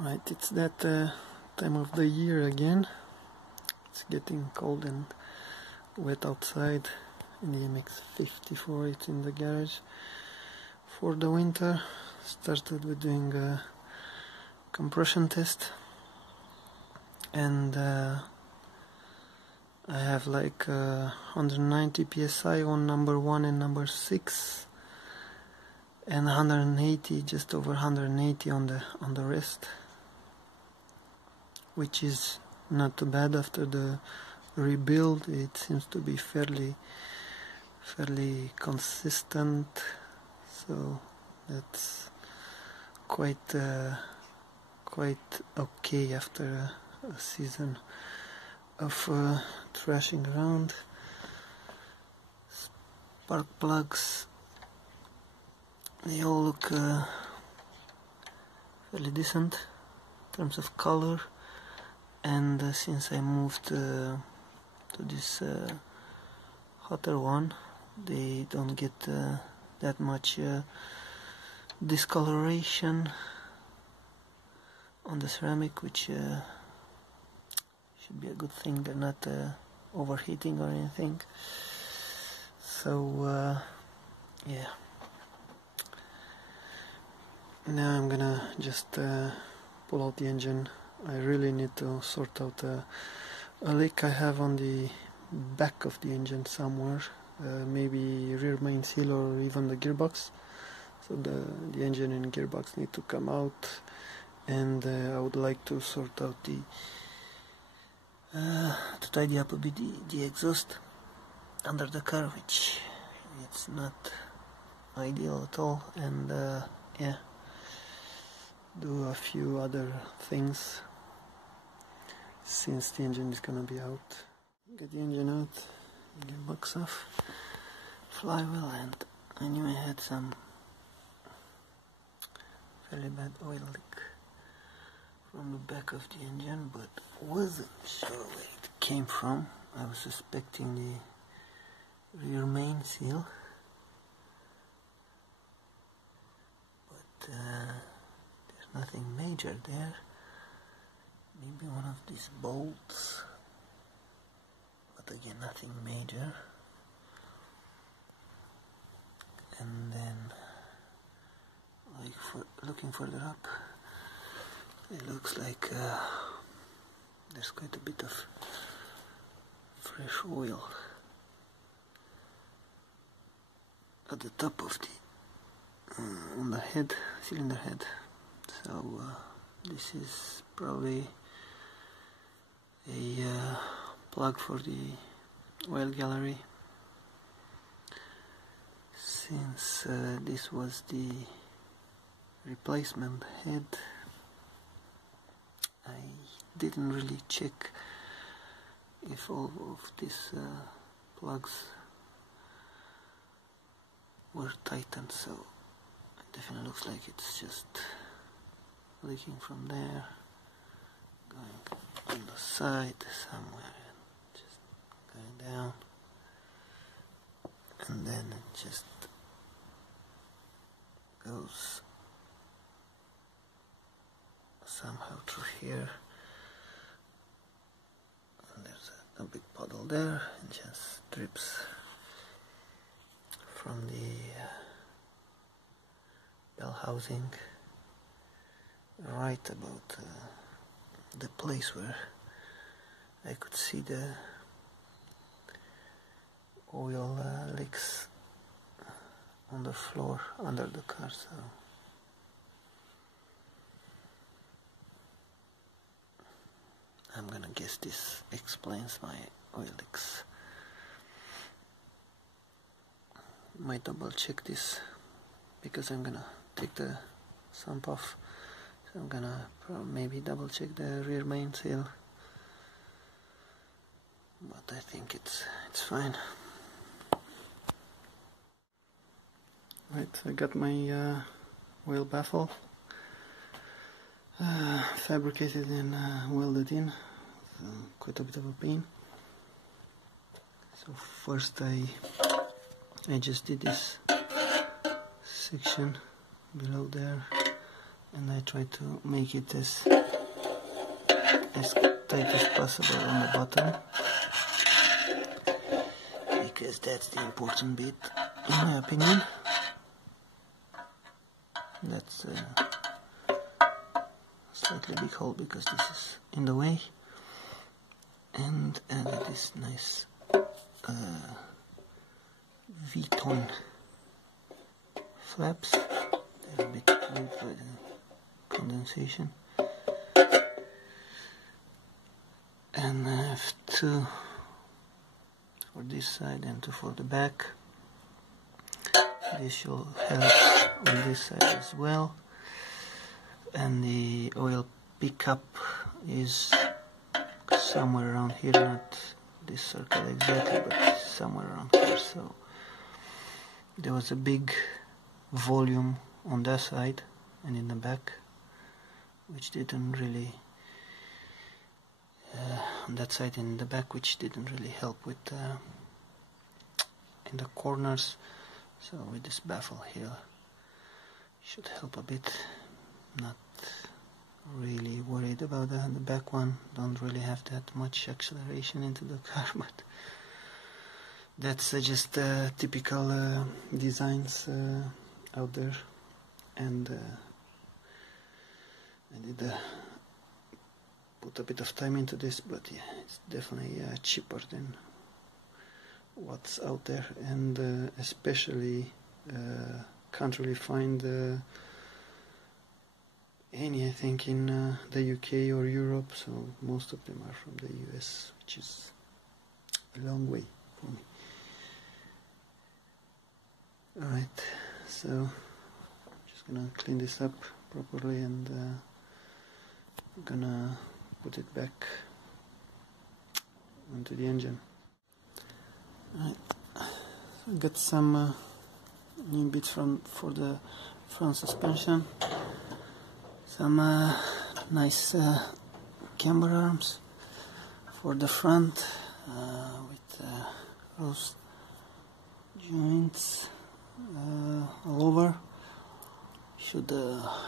Right, it's that time of the year again. It's getting cold and wet outside. In the MX-54, it's in the garage for the winter. Started with doing a compression test, and I have like 190 psi on number 1 and number 6, and 180, just over 180 on the rest, which is not too bad after the rebuild. It seems to be fairly consistent, so that's quite okay after a season of thrashing around. Spark plugs, they all look fairly decent in terms of color, and since I moved to this hotter one, they don't get that much discoloration on the ceramic, which should be a good thing. They're not overheating or anything. So yeah, now I'm gonna just pull out the engine. I really need to sort out a leak I have on the back of the engine somewhere, maybe rear main seal or even the gearbox. So the engine and gearbox need to come out, and I would like to sort out to tidy up a bit the exhaust under the car, which it's not ideal at all, and yeah, do a few other things since the engine is gonna be out. Get the engine out, gearbox off, flywheel, and I knew I had some fairly bad oil leak from the back of the engine, but wasn't sure where it came from. I was suspecting the rear main seal, but there's nothing major there. Maybe one of these bolts, but again nothing major. And then, like, looking further up, it looks like there's quite a bit of fresh oil at the top of the on the head, cylinder head. So this is probably a plug for the oil gallery, since this was the replacement head. I didn't really check if all of these plugs were tightened, so it definitely looks like it's just leaking from there, going on the side somewhere, and just going down, and then it just goes somehow through here, and there's a big puddle there, and just drips from the bell housing right about the place where I could see the oil leaks on the floor under the car. So I'm gonna guess this explains my oil leaks. Might double check this, because I'm gonna take the sump off, so I'm gonna maybe double check the rear main seal, but I think it's fine. Right, I got my oil baffle fabricated and welded in. Quite a bit of a pain. So first I just did this section below there, and I try to make it as tight as possible on the bottom, because that's the important bit, in my opinion. That's a slightly big hole because this is in the way, and added this nice V-tone flaps. They're a bit weird by the condensation. And I have two for this side and two for the back. This should help on this side as well. And the oil pickup is somewhere around here, not this circle exactly, but somewhere around here. So there was a big volume on that side and in the back, which didn't really on that side and in the back, which didn't really help with in the corners. So with this baffle here should help a bit. Not really worried about the back one. Don't really have that much acceleration into the car, but that's just typical designs out there, and I did put a bit of time into this, but yeah, it's definitely cheaper than what's out there, and especially can't really find any, I think, in the UK or Europe, so most of them are from the US, which is a long way for me. Alright, so just gonna clean this up properly, and gonna put it back onto the engine. Alright, so I got some new bits for the front suspension. Some nice camber arms for the front with rose joints all over. Should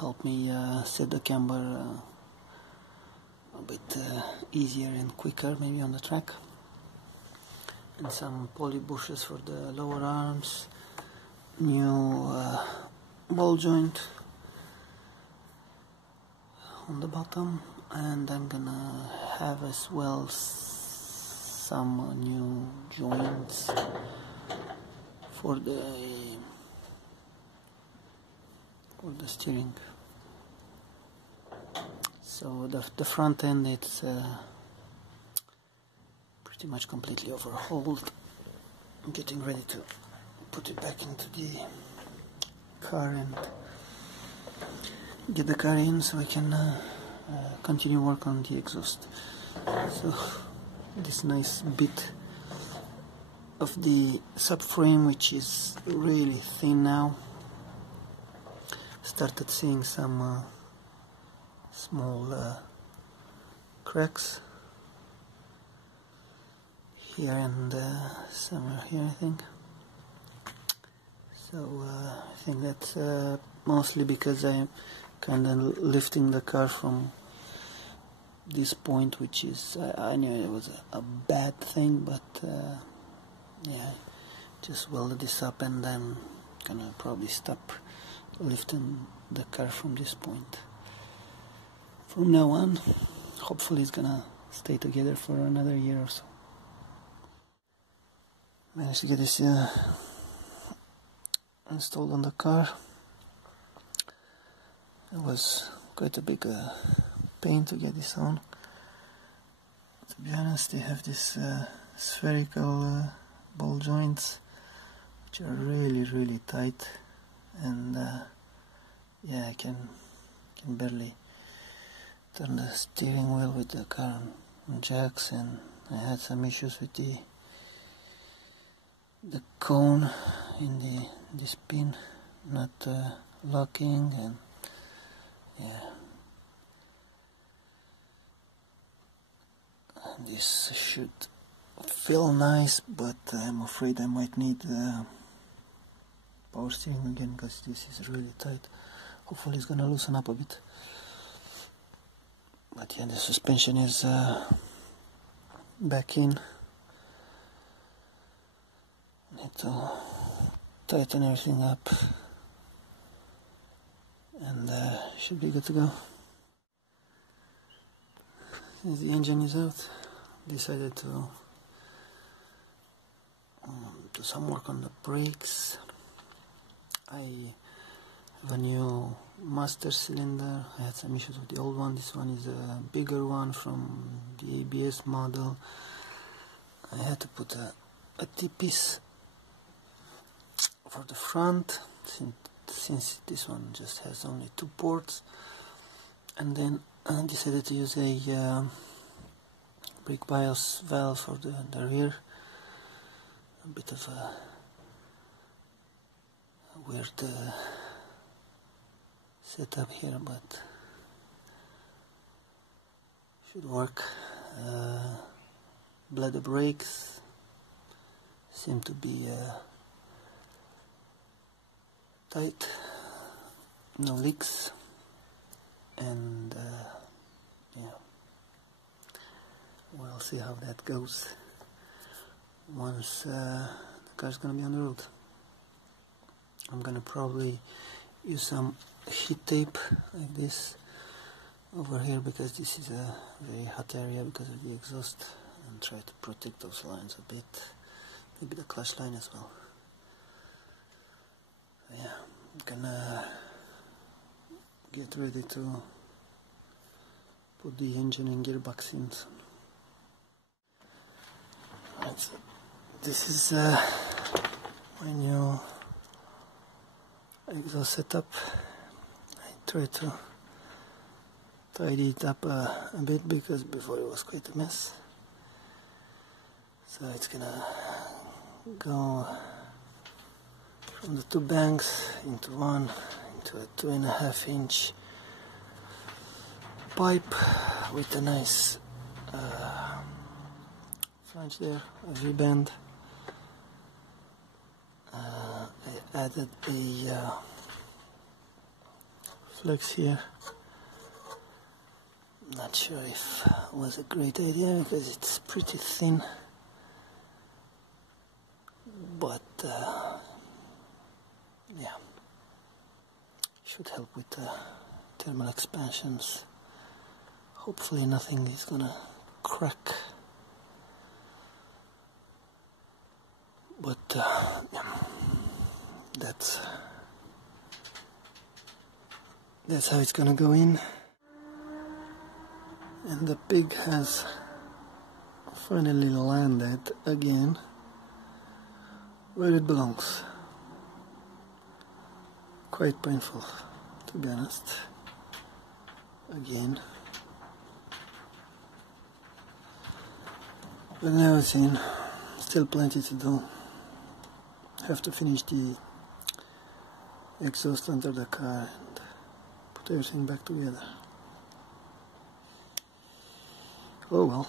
help me set the camber a bit easier and quicker, maybe on the track. And some poly bushes for the lower arms, new ball joint on the bottom, and I'm gonna have as well some new joints for the steering. So the front end, it's pretty much completely overhauled. I'm getting ready to put it back into the car and get the car in so I can continue work on the exhaust. So this nice bit of the subframe, which is really thin now, started seeing some small cracks here and somewhere here, I think. So I think that's mostly because I'm kind of lifting the car from this point, which is, I knew it was a bad thing, but yeah, just welded this up and then gonna probably stop lifting the car from this point. From now on, hopefully it's gonna stay together for another year or so. Managed to get this installed on the car. It was quite a big pain to get this on. To be honest, they have this spherical ball joints, which are really tight, and yeah, I can barely turn the steering wheel with the car on jacks, and I had some issues with the cone in this pin not locking, and yeah, this should feel nice, but I'm afraid I might need power steering again, because this is really tight. Hopefully it's gonna loosen up a bit. But yeah, the suspension is back in. Need to tighten everything up and should be good to go. Since the engine is out, decided to do some work on the brakes. I have a new master cylinder. I had some issues with the old one. This one is a bigger one from the ABS model. I had to put a T-piece for the front, since this one just has only 2 ports, and then I decided to use a brake bias valve for the rear. A bit of a weird setup here, but should work. Bladder brakes seem to be tight, no leaks, and yeah, we'll see how that goes once the car's gonna be on the road. I'm gonna probably use some heat tape like this over here, because this is a very hot area because of the exhaust, and try to protect those lines a bit, maybe the clutch line as well. Yeah, I'm gonna get ready to put the engine and gearbox in. Right, so this is my new exhaust setup. I tried to tidy it up a bit, because before it was quite a mess. So it's gonna go from the 2 banks into one, into a 2.5 inch pipe with a nice flange there, a V-bend. I added a flex here. Not sure if it was a great idea, because it's pretty thin, but yeah, should help with the thermal expansions. Hopefully nothing is gonna crack, but yeah, that's how it's gonna go in. And the pig has finally landed again where it belongs. Quite painful, to be honest. Again. But now it's in. Still plenty to do. Have to finish the exhaust under the car and put everything back together. Oh well.